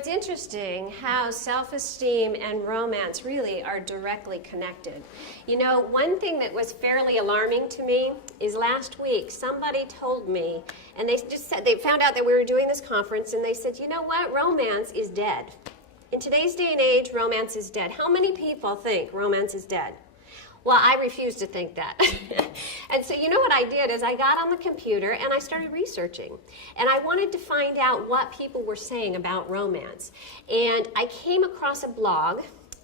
it's interesting how self-esteem and romance really are directly connected. You know, one thing that was fairly alarming to me is last week somebody told me, and they just said, they found out that we were doing this conference, and they said, you know what, romance is dead. In today's day and age, romance is dead. How many people think romance is dead? Well, I refuse to think that. And so you know what I did is I got on the computer and I started researching. And I wanted to find out what people were saying about romance. And I came across a blog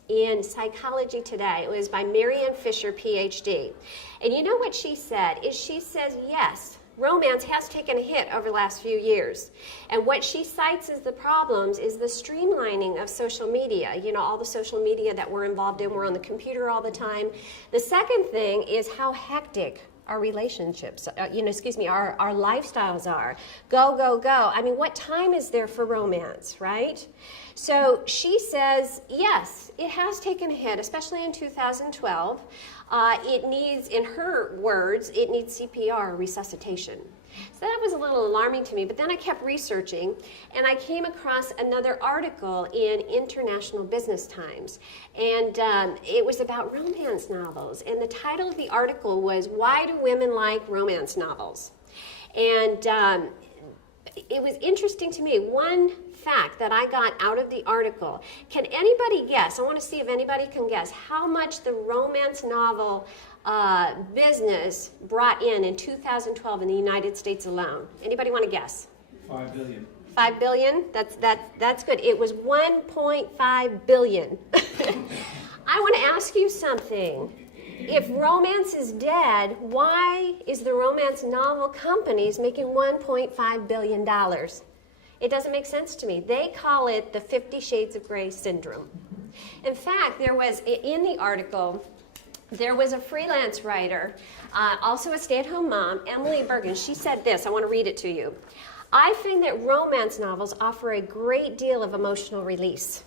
in Psychology Today. It was by Marianne Fisher, PhD. And you know what she said? Is she says, yes, romance has taken a hit over the last few years. And what she cites as the problems is the streamlining of social media. You know, all the social media that we're involved in, we're on the computer all the time. The second thing is how hectic our relationships, our lifestyles are. Go, go, go. I mean, what time is there for romance, right? So she says, yes, it has taken a hit, especially in 2012. It needs, in her words, it needs CPR, resuscitation. So that was a little alarming to me, but then I kept researching, and I came across another article in International Business Times, and it was about romance novels, and the title of the article was, Why Do Women Like Romance Novels? And it was interesting to me. One fact that I got out of the article, can anybody guess, I want to see if anybody can guess, how much the romance novel business brought in 2012 in the United States alone? Anybody want to guess? 5 billion. 5 billion? That's good. It was 1.5 billion. I want to ask you something. If romance is dead, why is the romance novel companies making $1.5 billion? It doesn't make sense to me. They call it the 50 Shades of Grey syndrome. In fact, there was, in the article, there was a freelance writer, also a stay-at-home mom, Emily Bergen. She said this, I want to read it to you. I find that romance novels offer a great deal of emotional release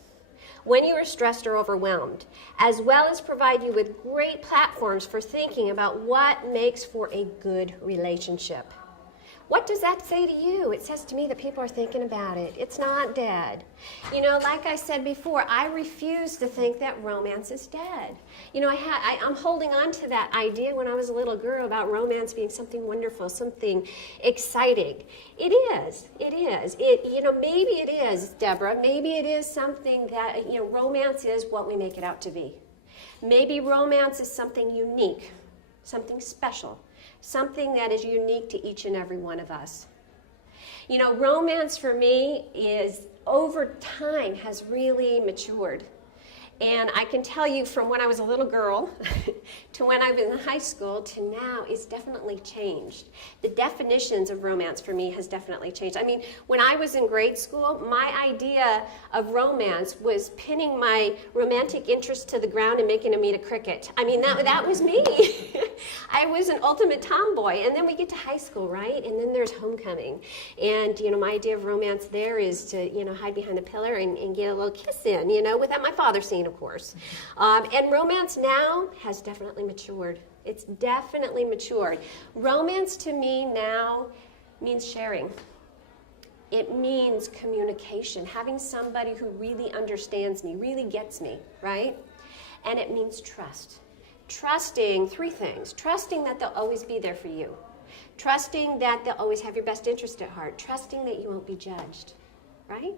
when you are stressed or overwhelmed, as well as provide you with great platforms for thinking about what makes for a good relationship. What does that say to you? It says to me that people are thinking about it. It's not dead. You know, like I said before, I refuse to think that romance is dead. You know, I'm holding on to that idea when I was a little girl about romance being something wonderful, something exciting. It is. It is. Maybe it is, Deborah. Maybe it is something that, romance is what we make it out to be. Maybe romance is something unique, something special. Something that is unique to each and every one of us. You know, romance for me is, over time, has really matured. And I can tell you from when I was a little girl to when I was in high school to now, it's definitely changed. The definitions of romance for me has definitely changed. I mean, when I was in grade school, my idea of romance was pinning my romantic interest to the ground and making him eat a cricket. I mean, that was me. I was an ultimate tomboy. And then we get to high school, right? And then there's homecoming. And, my idea of romance there is to, hide behind a pillar and get a little kiss in, without my father seeing, of course. And romance now has definitely matured. It's definitely matured. Romance to me now means sharing. It means communication, having somebody who really understands me, really gets me, right? And it means trust. Trusting three things. Trusting that they'll always be there for you. Trusting that they'll always have your best interest at heart. Trusting that you won't be judged, right?